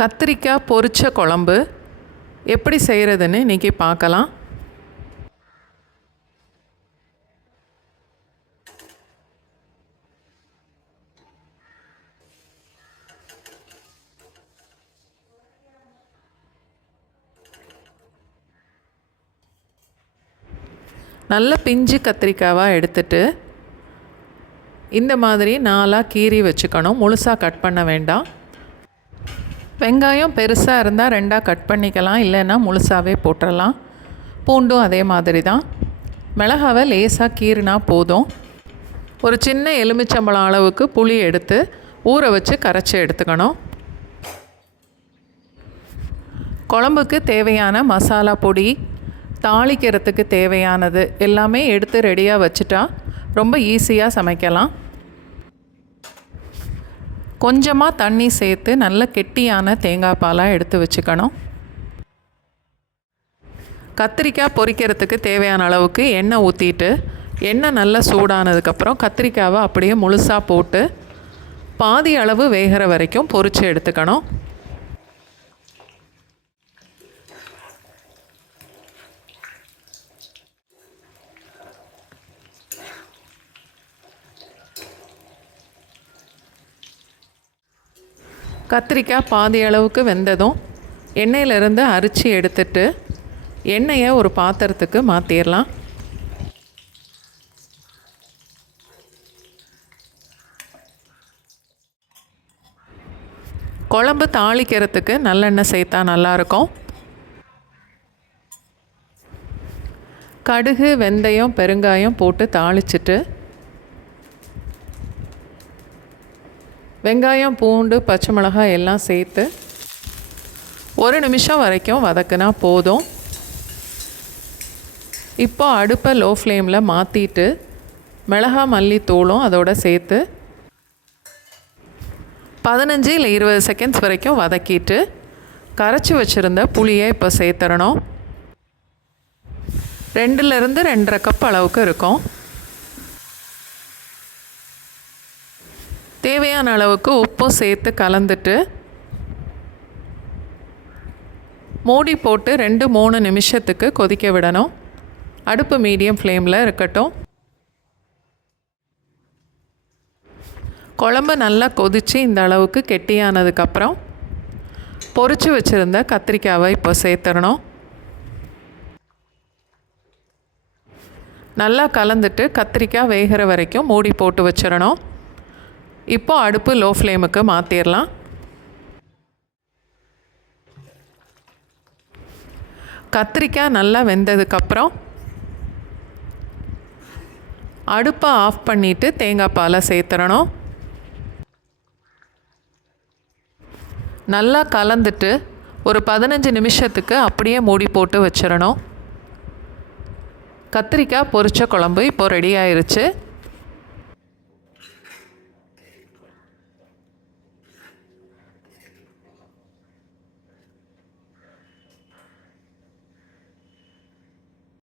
கத்திரிக்காய் பொரிச்ச குழம்பு எப்படி செய்கிறதுன்னு இன்றைக்கி பார்க்கலாம். நல்ல பிஞ்சு கத்திரிக்காவாக எடுத்துட்டு இந்த மாதிரி நாலாக கீறி வச்சுக்கணும். முழுசாக கட் பண்ண வேண்டாம். வெங்காயம் பெருசாக இருந்தால் ரெண்டாக கட் பண்ணிக்கலாம், இல்லைன்னா முழுசாகவே போட்டுடலாம். பூண்டும் அதே மாதிரி தான். மிளகாவை லேசாக கீறினா போதும். ஒரு சின்ன எலுமிச்சம்பழம் அளவுக்கு புளி எடுத்து ஊற வச்சு கரைச்சி எடுத்துக்கணும். குழம்புக்கு தேவையான மசாலா பொடி, தாளிக்கிறதுக்கு தேவையானது எல்லாமே எடுத்து ரெடியாக வச்சுட்டா ரொம்ப ஈஸியாக சமைக்கலாம். கொஞ்சமாக தண்ணி சேர்த்து நல்ல கெட்டியான தேங்காய் பாலாக எடுத்து வச்சுக்கணும். கத்திரிக்காய் பொரிக்கிறதுக்கு தேவையான அளவுக்கு எண்ணெய் ஊற்றிட்டு எண்ணெய் நல்லா சூடானதுக்கப்புறம் கத்திரிக்காவை அப்படியே முழுசாக போட்டு பாதி அளவு வேகிற வரைக்கும் பொரித்து எடுத்துக்கணும். கத்திரிக்காய் பாதி அளவுக்கு வெந்ததும் எண்ணெயிலிருந்து அரிச்சு எடுத்துட்டு எண்ணெயை ஒரு பாத்திரத்துக்கு மாற்றிடலாம். குழம்பு தாளிக்கிறதுக்கு நல்லெண்ணெய் சேர்த்தா நல்லாயிருக்கும். கடுகு, வெந்தயம், பெருங்காயம் போட்டு தாளிச்சிட்டு வெங்காயம், பூண்டு, பச்சை மிளகாய் எல்லாம் சேர்த்து 1 நிமிஷம் வரைக்கும் வதக்குனா போதும். இப்போ அடுப்பை லோ ஃப்ளேமில் மாற்றிட்டு மிளகாய், மல்லித்தூளும் அதோடு சேர்த்து 15 இல்லை 20 செகண்ட்ஸ் வரைக்கும் வதக்கிட்டு கரைச்சி வச்சுருந்த புளியை இப்போ சேர்த்துறணும். 2லேருந்து 2.5 கப் அளவுக்கு இருக்கும். தேவையான அளவுக்கு உப்பும் சேர்த்து கலந்துட்டு மூடி போட்டு 2-3 நிமிஷத்துக்கு கொதிக்க விடணும். அடுப்பு மீடியம் ஃப்ளேமில் இருக்கட்டும். குழம்பு நல்லா கொதித்து இந்த அளவுக்கு கெட்டியானதுக்கப்புறம் பொரிச்சு வச்சுருந்த கத்திரிக்காவை இப்போ சேர்த்துடணும். நல்லா கலந்துட்டு கத்திரிக்காய் வேகிற வரைக்கும் மூடி போட்டு வச்சிடணும். இப்போ அடுப்பு லோ ஃப்ளேமுக்கு மாற்றிடலாம். கத்திரிக்காய் நல்லா வெந்ததுக்கப்புறம் அடுப்பை ஆஃப் பண்ணிவிட்டு தேங்காய் பாலை சேர்த்துறணும். நல்லா கலந்துட்டு ஒரு 15 நிமிஷத்துக்கு அப்படியே மூடி போட்டு வச்சிடணும். கத்திரிக்காய் பொரிச்ச குழம்பு இப்போ ரெடி ஆயிருச்சு.